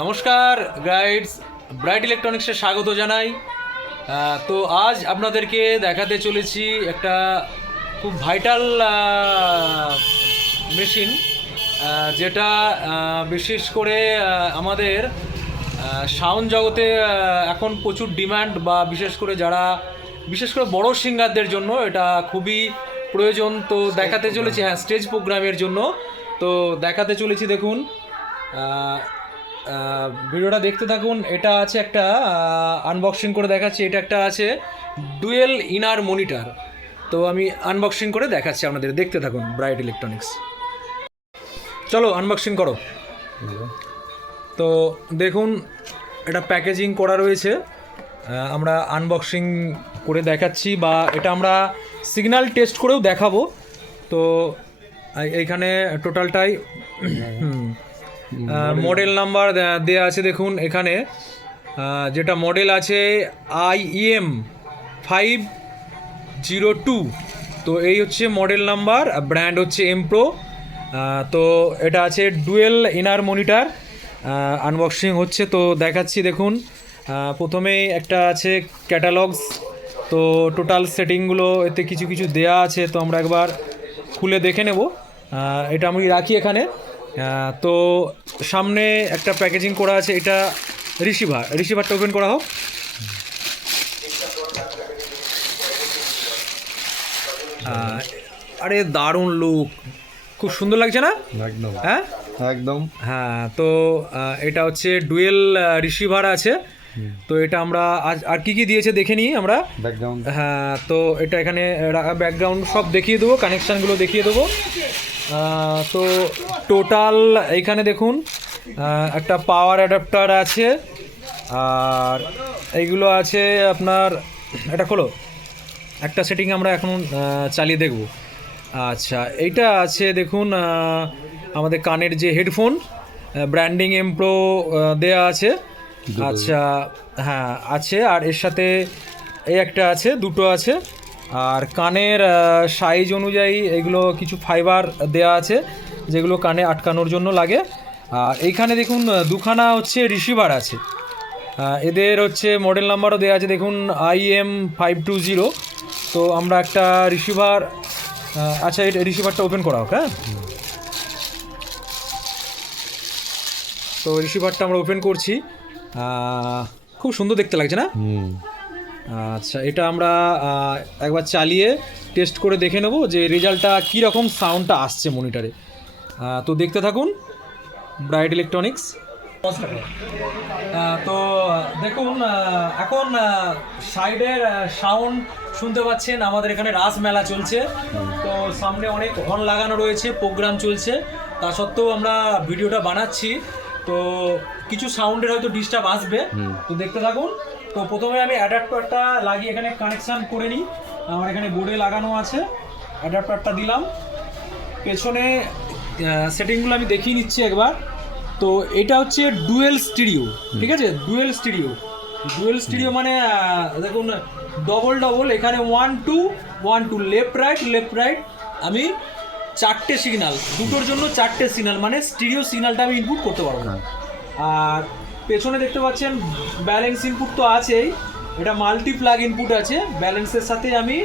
নমস্কার guides bright ইলেকট্রনিক্সে স্বাগত জানাই। তো আজ আপনাদেরকে দেখাতে চলেছি একটা খুব ভাইটাল মেশিন যেটা বিশেষ করে আমাদের সাউন্ড জগতে এখন প্রচুর ডিমান্ড বা বিশেষ করে যারা বিশেষ করে বড় সিঙ্গারদের জন্য এটা খুবই প্রয়োজন। তো দেখাতে চলেছি হ্যাঁ স্টেজ প্রোগ্রামের জন্য। তো দেখাতে চলেছি দেখুন ভিডিওটা দেখতে থাকুন। এটা আছে একটা আনবক্সিং করে দেখাচ্ছি। এটা একটা আছে ডুয়েল ইনার মনিটর তো আমি আনবক্সিং করে দেখাচ্ছি আপনাদের। দেখতে থাকুন ব্রাইট ইলেকট্রনিক্স চলো আনবক্সিং করো। তো দেখুন, এটা প্যাকেজিং করা রয়েছে। আমরা আনবক্সিং করে দেখাচ্ছি বা এটা আমরা সিগন্যাল টেস্ট করেও দেখাবো। তো এইখানে টোটালটাই মডেল নাম্বার দেওয়া আছে দেখুন এখানে। যেটা মডেল আছে আইএম ফাইভ জিরো টু তো এই হচ্ছে মডেল নাম্বার ব্র্যান্ড হচ্ছে এমপ্রো তো এটা আছে ডুয়েল ইনার মনিটর আনবক্সিং হচ্ছে তো দেখাচ্ছি দেখুন। আহ, প্রথমেই একটা আছে ক্যাটালগস তো টোটাল সেটিংগুলো এতে কিছু কিছু দেয়া আছে তো আমরা একবার খুলে দেখে নেব। এটা আমি রাখি এখানে। তো সামনে একটা প্যাকেজিং করা আছে এটা রিসিভার রিসিভারটা ওপেন করা হোক। আরে দারুণ লুক খুব সুন্দর লাগছে না? একদম। হ্যাঁ? একদম। হ্যাঁ তো এটা হচ্ছে ডুয়েল রিসিভার আছে। তো এটা আমরা আজ আর কি কি দিয়েছে দেখে নিই আমরা। ব্যাকগ্রাউন্ড হ্যাঁ তো এটা এখানে ব্যাকগ্রাউন্ড সব দেখিয়ে দেবো কানেকশানগুলো দেখিয়ে দেবো। তো টোটাল এইখানে দেখুন একটা পাওয়ার অ্যাডাপ্টার আছে আর এইগুলো আছে আপনার এটা খোলো। একটা সেটিং আমরা এখন চালিয়ে দেখব। আচ্ছা এইটা আছে দেখুন আমাদের কানের যে হেডফোন ব্র্যান্ডিং এমপ্রো দেয়া আছে। আচ্ছা হ্যাঁ আছে আর এর সাথে এই একটা আছে দুটো আছে। আর কানের সাইজ অনুযায়ী এগুলো কিছু ফাইবার দেয়া আছে যেগুলো কানে আটকানোর জন্য লাগে। আর এইখানে দেখুন দুখানা হচ্ছে রিসিভার আছে। এদের হচ্ছে মডেল নাম্বারও দেওয়া আছে দেখুন I M five two zero তো আমরা একটা রিসিভার আচ্ছা এটা রিসিভারটা ওপেন করা হোক হ্যাঁ? তো রিসিভারটা আমরা ওপেন করছি। খুব সুন্দর দেখতে লাগছে না? আচ্ছা এটা আমরা একবার চালিয়ে টেস্ট করে দেখে নেব যে রেজাল্টটা কীরকম সাউন্ডটা আসছে মনিটরে তো দেখতে থাকুন ব্রাইট ইলেকট্রনিক্স তো দেখুন এখন সাইডের সাউন্ড শুনতে পাচ্ছেন আমাদের এখানে রাস মেলা চলছে। তো সামনে অনেক হর্ন লাগানো রয়েছে প্রোগ্রাম চলছে। তা সত্ত্বেও আমরা ভিডিওটা বানাচ্ছি। তো কিছু সাউন্ডের হয়তো ডিস্টার্ব আসবে। তো দেখতে থাকুন। তো প্রথমে আমি অ্যাডাপ্টারটা লাগিয়ে এখানে কানেকশান করে নিই। আমার এখানে বোর্ডে লাগানো আছে। অ্যাডাপ্টারটা দিলাম। পেছনে সেটিংগুলো আমি দেখিয়ে নিচ্ছি একবার। তো এটা হচ্ছে ডুয়েল স্টিরিও ঠিক আছে? ডুয়েল স্টিরিও ডুয়েল স্টিরিও মানে দেখুন ডবল ডবল এখানে one two one two left right left right আমি চারটে সিগনাল দুটোর জন্য চারটে সিগনাল মানে স্টিরিও সিগনালটা আমি ইনপুট করতে পারব না। আর পেছনে দেখতে পাচ্ছেন ব্যালেন্স ইনপুট তো আছেই। এটা মাল্টি প্লাগ ইনপুট আছে ব্যালেন্সের সাথে আমি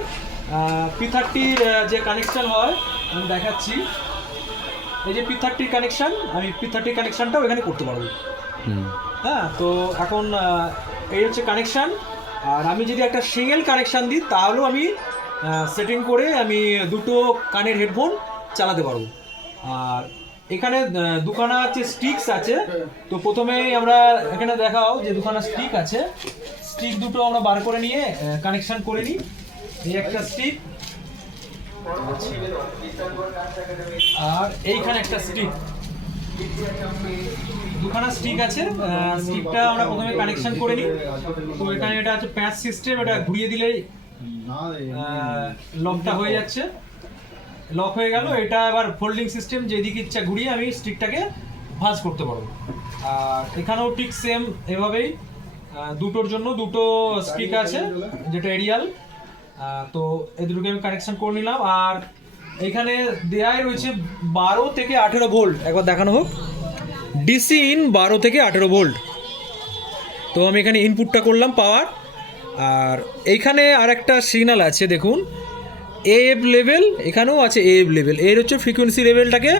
পি থার্টির যে কানেকশান হয় আমি দেখাচ্ছি। এই যে পি থার্টির কানেকশান আমি পি থার্টির কানেকশানটাও এখানে করতে পারব। হ্যাঁ তো এখন এই হচ্ছে কানেকশান আর আমি যদি একটা সিঙ্গেল কানেকশান দিই তাহলেও আমি সেটিং করে আমি দুটো কানের হেডফোন চালাতে পারব। আর এখানে দুখানা হচ্ছে স্টিকস আছে। তো প্রথমেই আমরা এখানে দেখাও যে দুখানা স্টিক আছে। স্টিক দুটো আমরা বার করে নিয়ে কানেকশান করে নিই। এই একটা স্টিক আর এইখানে একটা স্টিক দুখানা স্টিক আছে। স্টিকটা আমরা প্রথমে কানেকশন করে নিই। তো এখানে এটা হচ্ছে প্যাচ সিস্টেম এটা ঘুরিয়ে দিলেই লকটা হয়ে যাচ্ছে। লক হয়ে গেল এটা আবার ফোল্ডিং সিস্টেম যেদিকে ইচ্ছা ঘুরিয়ে আমি স্টিকটাকে ভাঁজ করতে পারব। আর এখানেও ঠিক সেম এভাবেই দুটোর জন্য দুটো স্টিক আছে যেটা এরিয়াল তো এই দুটোকে আমি কানেকশন করে নিলাম। আর এখানে দেয়াই রয়েছে বারো থেকে আঠেরো ভোল্ট। একবার দেখানো হোক। ডিসি ইন বারো থেকে আঠেরো ভোল্ট। তো আমি এখানে ইনপুটটা করলাম পাওয়ার আর এইখানে আর একটা সিগনাল আছে দেখুন। এফ লেভেল এখানেও আছে এফ লেভেল এর হচ্ছে ফ্রিকোয়েন্সি লেভেলটাকে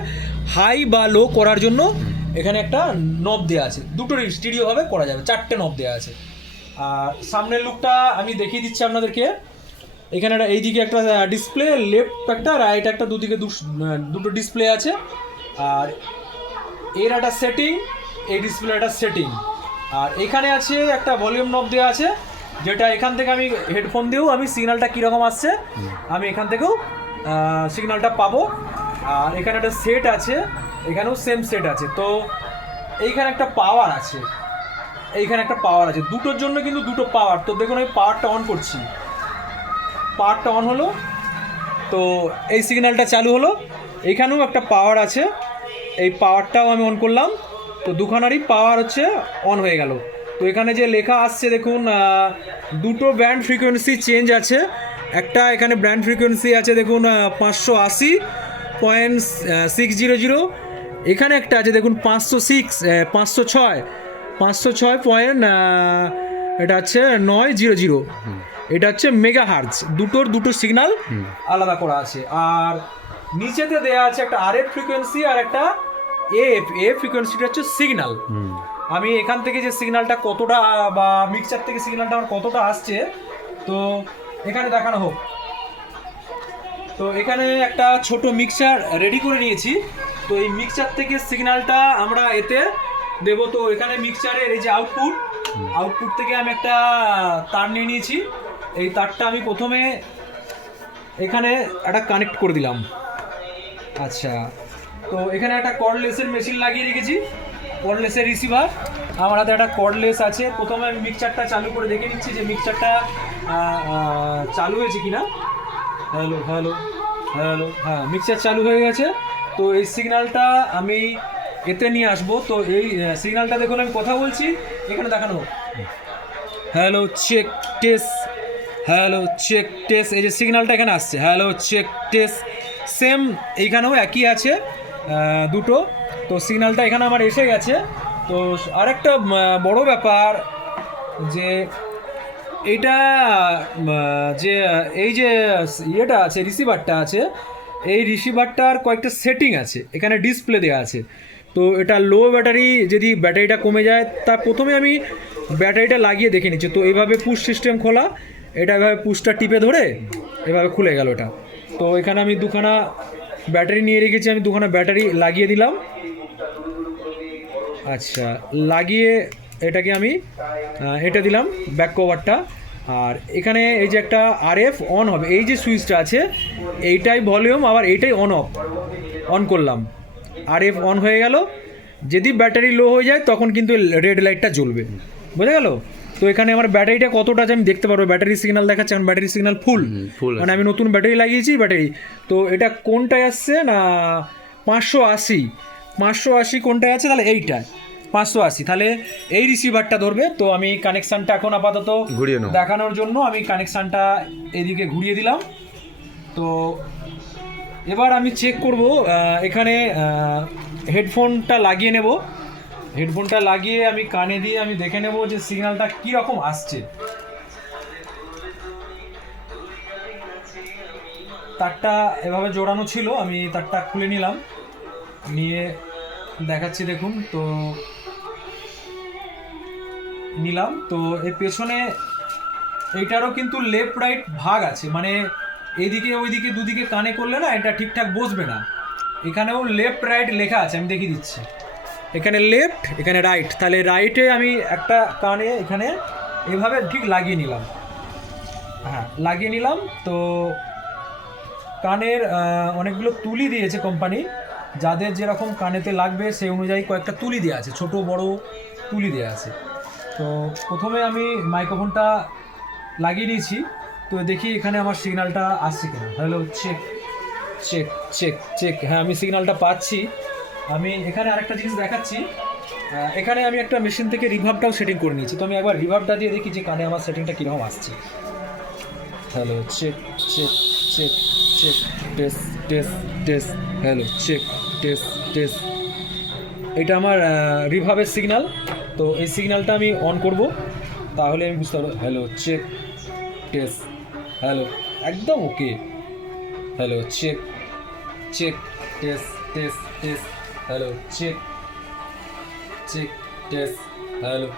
হাই বা লো করার জন্য এখানে একটা নব দেওয়া আছে। দুটো স্টিডিওভাবে করা যাবে, চারটে নব দেওয়া আছে। আর সামনের লুকটা আমি দেখিয়ে দিচ্ছি আপনাদেরকে। এখানে একটা এইদিকে একটা ডিসপ্লে লেফট একটা রাইট একটা, দুদিকে দুটো ডিসপ্লে আছে। আর এর একটা সেটিং এই ডিসপ্লে একটা সেটিং আর এখানে আছে একটা ভলিউম নব দেওয়া আছে। যেটা এখান থেকে আমি হেডফোন দিয়েও আমি সিগন্যালটা কীরকম আসছে আমি এখান থেকেও সিগন্যালটা পাবো। আর এখানে একটা সেট আছে এখানেও সেম সেট আছে। তো এইখানে একটা পাওয়ার আছে। এইখানে একটা পাওয়ার আছে। দুটোর জন্য কিন্তু দুটো পাওয়ার তো দেখুন আমি পাওয়ারটা অন করছি। পাওয়ারটা অন হলো তো এই সিগন্যালটা চালু হলো। এইখানেও একটা পাওয়ার আছে। এই পাওয়ারটাও আমি অন করলাম। তো দুখানারই পাওয়ার হচ্ছে অন হয়ে গেল। তো এখানে যে লেখা আসছে, দেখুন দুটো ব্যান্ড ফ্রিকোয়েন্সি চেঞ্জ আছে। একটা এখানে ব্র্যান্ড ফ্রিকোয়েন্সি আছে, দেখুন পাঁচশো আশি পয়েন্ট সিক্স জিরো জিরো এখানে একটা আছে, দেখুন, পাঁচশো সিক্স পাঁচশো ছয়। পাঁচশো ছয় পয়েন্ট এটা হচ্ছে নয় জিরো জিরো এটা হচ্ছে মেগা হার্জ দুটোর দুটো সিগনাল আলাদা করা আছে। আর নিচেতে দেয়া আছে একটা আর এফ ফ্রিকোয়েন্সি আর একটা এ এফ এ ফ্রিকোয়েন্সিটা হচ্ছে সিগন্যাল আমি এখান থেকে যে সিগন্যালটা কতটা, বা মিক্সচার থেকে সিগন্যালটা আমার কতটা আসছে, তো এখানে দেখানো হোক। তো এখানে একটা ছোট মিক্সচার রেডি করে নিয়েছি। তো এই মিক্সচার থেকে সিগন্যালটা আমরা এতে দেবো। তো এখানে মিক্সচারের এই যে আউটপুট আউটপুট থেকে আমি একটা তার নিয়ে নিয়েছি। এই তারটা আমি প্রথমে এখানে একটা কানেক্ট করে দিলাম। আচ্ছা তো এখানে একটা কর্ডলেসের মেশিন লাগিয়ে রেখেছি। কর্ডলেসের রিসিভার আমার হাতে একটা কর্ডলেস আছে। প্রথমে আমি মিক্সচারটা চালু করে দেখে নিচ্ছি যে মিক্সচারটা চালু হয়েছে কিনা। হ্যালো হ্যালো হ্যালো হ্যাঁ মিক্সচার চালু হয়ে গেছে। তো এই সিগন্যালটা আমি এতে নিয়ে আসব। তো এই সিগন্যালটা দেখুন, আমি কথা বলছি। এখানে দেখানো। Hello check test hello check test এই যে সিগন্যালটা এখানে আসছে। হ্যালো চেক টেস্ট সেম এইখানেও একই আছে দুটো। তো সিগন্যালটা এখানে আমার এসে গেছে। তো আরেকটা বড় ব্যাপার যে উম, যে এই যে ইয়েটা আছে রিসিভারটা আছে এই রিসিভারটার কয়েকটা সেটিং আছে। এখানে ডিসপ্লে দেওয়া আছে। তো এটা লো ব্যাটারি যদি ব্যাটারিটা কমে যায় তা প্রথমে আমি ব্যাটারিটা লাগিয়ে দেখে নিচ্ছি। তো এইভাবে পুশ সিস্টেম খোলা এটা এভাবে পুশটা টিপে ধরে এভাবে খুলে গেল এটা। তো এখানে আমি দুখানা ব্যাটারি নিয়ে রেখেছি আমি দুখানা ব্যাটারি লাগিয়ে দিলাম। আচ্ছা লাগিয়ে এটাকে আমি এটা দিলাম ব্যাক কভারটা আর এখানে এই যে একটা আরএফ অন হবে এই যে সুইচটা আছে এইটাই ভলিউম আবার এইটাই অন অফ অন করলাম। আরএফ অন হয়ে গেল যদি ব্যাটারি লো হয়ে যায় তখন কিন্তু রেড লাইটটা জ্বলবে। বোঝা গেল? তো এখানে আমার ব্যাটারিটা কতটা আছে আমি দেখতে পারব ব্যাটারি সিগন্যাল দেখাচ্ছে আমার ব্যাটারি সিগন্যাল ফুল। মানে আমি নতুন ব্যাটারি লাগিয়েছি ব্যাটারি তো এটা কোনটায় আসছে না পাঁচশো আশি পাঁচশো আশি কোনটায় আছে তাহলে এইটা পাঁচশো আশি। তাহলে এই রিসিভারটা ধরবে তো আমি কানেকশানটা এখন আপাতত ঘুরিয়ে নাও। দেখানোর জন্য আমি কানেকশানটা এদিকে ঘুরিয়ে দিলাম। তো এবার আমি চেক করব এখানে হেডফোনটা লাগিয়ে নেব। হেডফোনটা লাগিয়ে আমি কানে দিয়ে আমি দেখে নেব যে সিগন্যালটা কীরকম আসছে। তারটা এভাবে জোড়ানো ছিল আমি তারটা খুলে নিলাম। নিয়ে দেখাচ্ছি দেখুন তো নিলাম। তো এর পেছনে এইটারও কিন্তু লেফট রাইট ভাগ আছে। মানে এইদিকে ওইদিকে দুদিকে কানে করলে না এটা ঠিকঠাক বসবে না। এখানেও লেফট রাইট লেখা আছে, আমি দেখিয়ে দিচ্ছি। এখানে লেফট এখানে রাইট তাহলে রাইটে আমি একটা কানে এখানে এভাবে ঠিক লাগিয়ে নিলাম। হ্যাঁ লাগিয়ে নিলাম। তো কানের অনেকগুলো তুলি দিয়েছে কোম্পানি যাদের যেরকম কানেতে লাগবে, সেই অনুযায়ী কয়েকটা তুলি দেওয়া আছে। ছোট, বড় তুলি দেওয়া আছে। তো প্রথমে আমি মাইক্রোফোনটা লাগিয়ে নিয়েছি, তো দেখি এখানে আমার সিগন্যালটা আসছে কিনা। Hello check check check check হ্যাঁ আমি সিগন্যালটা পাচ্ছি। আমি এখানে আরেকটা জিনিস দেখাচ্ছি। এখানে আমি একটা মেশিন থেকে রিভাবটাও সেটিং করে নিয়েছি। তো আমি একবার রিভাবটা দিয়ে দেখি যে কানে আমার সেটিংটা কীরকম আসছে। Hello check check check check test test test hello check test test এটা আমার রিভাবের সিগন্যাল তো এই সিগন্যালটা আমি অন করব। তাহলে আমি বুঝতে পারব হ্যালো চেক টেস্ট হ্যালো একদম okay hello check check test test test hello check check test hello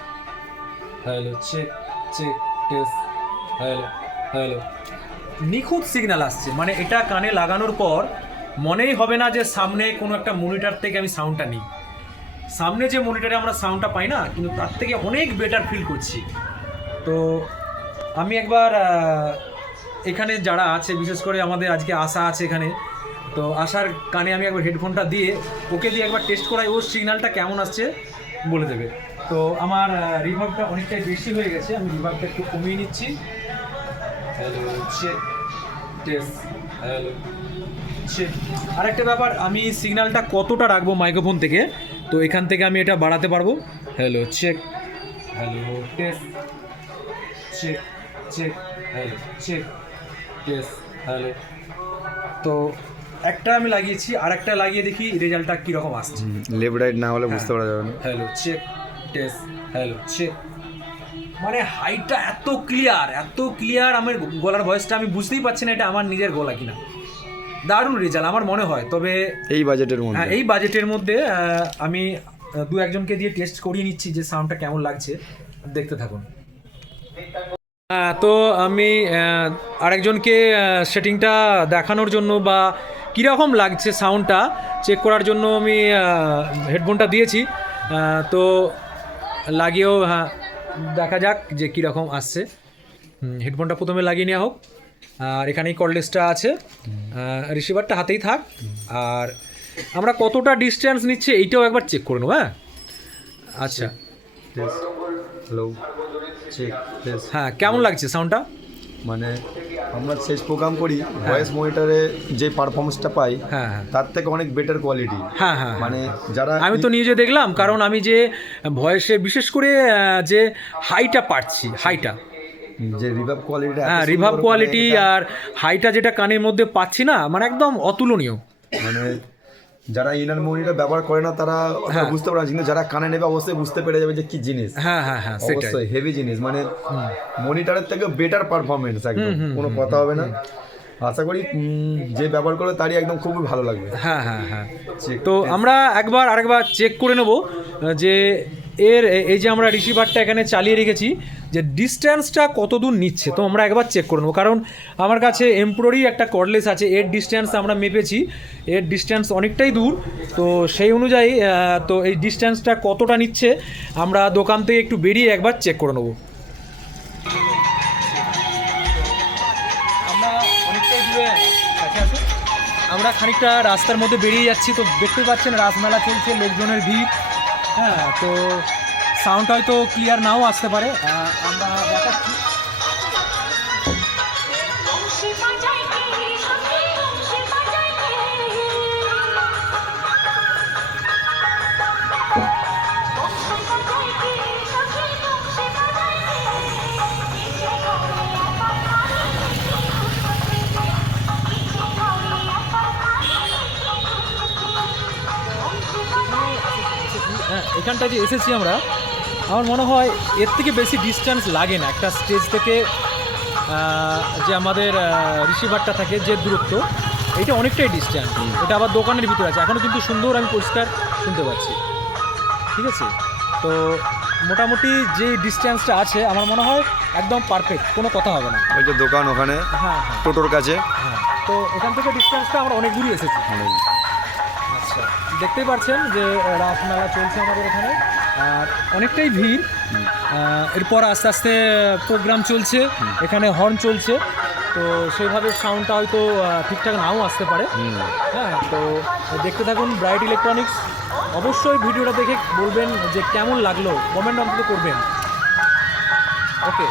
hello check check test hello hello নিখুঁত সিগন্যাল আসছে মানে এটা কানে লাগানোর পর মনেই হবে না যে সামনে কোনো একটা মনিটর থেকে আমি সাউন্ডটা নিই। সামনে যে মনিটরে আমরা সাউন্ডটা পাই না, কিন্তু তার থেকে অনেক বেটার ফিল করছি। তো আমি একবার এখানে যারা আছে, বিশেষ করে আমাদের আজকে আশা আছে এখানে, তো আশার কানে আমি একবার হেডফোনটা দিয়ে ওকে দিয়ে একবার টেস্ট করাই, ওর সিগন্যালটা কেমন আসছে বলে দেবে। তো আমার রিভার্বটা অনেকটাই বেশি হয়ে গেছে, আমি রিভার্বটা একটু কমিয়ে নিচ্ছি। হ্যালো চেক আরেকটা ব্যাপার, আমি সিগন্যালটা কতটা রাখব মাইক্রোফোন থেকে? তো এখান থেকে আমি এটা বাড়াতে পারব। Hello check hello test check check hello check test hello তো একটা আমি লাগিয়েছি আর একটা লাগিয়ে দেখি রেজাল্টটা কীরকম আসছে। লেফট রাইট না হলে বুঝতে পারা যাবে না। Hello check test hello check মানে হাইটটা এত ক্লিয়ার এত ক্লিয়ার আমার গলার ভয়েসটা আমি বুঝতেই পারছি না এটা আমার নিজের গলা কিনা। দারুণ রেজাল্ট আমার মনে হয়। তবে এই বাজেটের হ্যাঁ মধ্যে। এই বাজেটের মধ্যে আমি দু একজনকে দিয়ে টেস্ট করিয়ে নিচ্ছি যে সাউন্ডটা কেমন লাগছে। দেখতে থাকুন। হ্যাঁ, তো আমি আরেকজনকে সেটিংটা দেখানোর জন্য বা কীরকম লাগছে সাউন্ডটা চেক করার জন্য আমি হেডফোনটা দিয়েছি। তো লাগিয়েও হ্যাঁ দেখা যাক যে কীরকম আসছে। হেডফোনটা প্রথমে লাগিয়ে নেওয়া হোক। আর এখানেই কললেসটা আছে। রিসিভারটা হাতেই থাক। আর আমরা কতটা ডিস্টেন্স নিচ্ছে এইটাও একবার চেক করে নেব হ্যাঁ? আচ্ছা। হ্যালো চেক হ্যাঁ কেমন লাগছে সাউন্ডটা মানে আমরা শেষ প্রোগ্রাম করি ভয়েস মনিটরে যে পারফরমেন্সটা পাই হ্যাঁ হ্যাঁ। তার থেকে অনেক বেটার কোয়ালিটি হ্যাঁ হ্যাঁ মানে যারা আমি তো নিজে দেখলাম কারণ আমি যে ভয়েসে বিশেষ করে যে হাইটা পাচ্ছি হাইটা যে রিভাব কোয়ালিটি হ্যাঁ রিভাব কোয়ালিটি আর হাইটা যেটা কানের মধ্যে পাচ্ছি না মানে একদম অতুলনীয়। মানে যারা ইনার মনিটর ব্যবহার করে না তারা হ্যাঁ। বুঝতে পারে না কিন্তু যারা কানে নেবে অবশ্যই বুঝতে পেরে যাবে যে কি জিনিস। হ্যাঁ হ্যাঁ হ্যাঁ সেটাই। অবশ্যই হেভি জিনিস মানে মনিটরের থেকে বেটার পারফরমেন্স একদম। কোনো কথা হবে না। আশা করি যে ব্যবহার করবে তারই একদম খুবই ভালো লাগবে। হ্যাঁ হ্যাঁ হ্যাঁ। তো আমরা একবার আরেকবার চেক করে নেব যে এর এই যে আমরা রিসিভারটা এখানে চালিয়ে রেখেছি, যে ডিস্ট্যান্সটা কত দূর নিচ্ছে, তো আমরা একবার চেক করে নেব। কারণ আমার কাছে এমপ্রোরি একটা কর্ডলেস আছে, এর ডিস্ট্যান্স আমরা মেপেছি, এর ডিস্ট্যান্স অনেকটাই দূর, তো সেই অনুযায়ী তো এই ডিস্ট্যান্সটা কতটা নিচ্ছে, আমরা দোকান থেকে একটু বেরিয়ে একবার চেক করে নেব। আমরা খানিকটা রাস্তার মধ্যে বেরিয়ে যাচ্ছি, তো দেখতে পাচ্ছেন রাসমেলা চলছে, লোকজনের ভিড়। হ্যাঁ তো সাউন্ড হয়তো ক্লিয়ার নাও আসতে পারে। আমরা দেখাচ্ছি। এখানটা যে এসেছি আমরা আমার মনে হয় এর থেকে বেশি ডিস্টেন্স লাগে না। একটা স্টেজ থেকে যে আমাদের রিসিভারটা থাকে যে দূরত্ব এটা অনেকটাই ডিস্টেন্স এটা আবার দোকানের ভিতরে আছে। এখনও কিন্তু সুন্দর আমি পরিষ্কার শুনতে পাচ্ছি। ঠিক আছে? তো মোটামুটি যে ডিস্টেন্সটা আছে আমার মনে হয় একদম পারফেক্ট কোনো কথা হবে না। ওই যে দোকান ওখানে হ্যাঁ হ্যাঁ। টোটোর কাছে। হ্যাঁ তো এখান থেকে ডিস্টেন্সটা আমরা অনেক দূরই এসেছি। দেখতেই পাচ্ছেন যে রাসমেলা চলছে আমাদের এখানে। আর অনেকটাই ভিড়। এরপর আস্তে আস্তে প্রোগ্রাম চলছে। এখানে হর্ন চলছে। তো সেইভাবে সাউন্ডটা হয়তো ঠিকঠাক নাও আসতে পারে। হ্যাঁ তো দেখতে থাকুন ব্রাইট ইলেকট্রনিক্স অবশ্যই ভিডিওটা দেখে বলবেন যে কেমন লাগল। কমেন্ট অন্তত করবেন। ওকে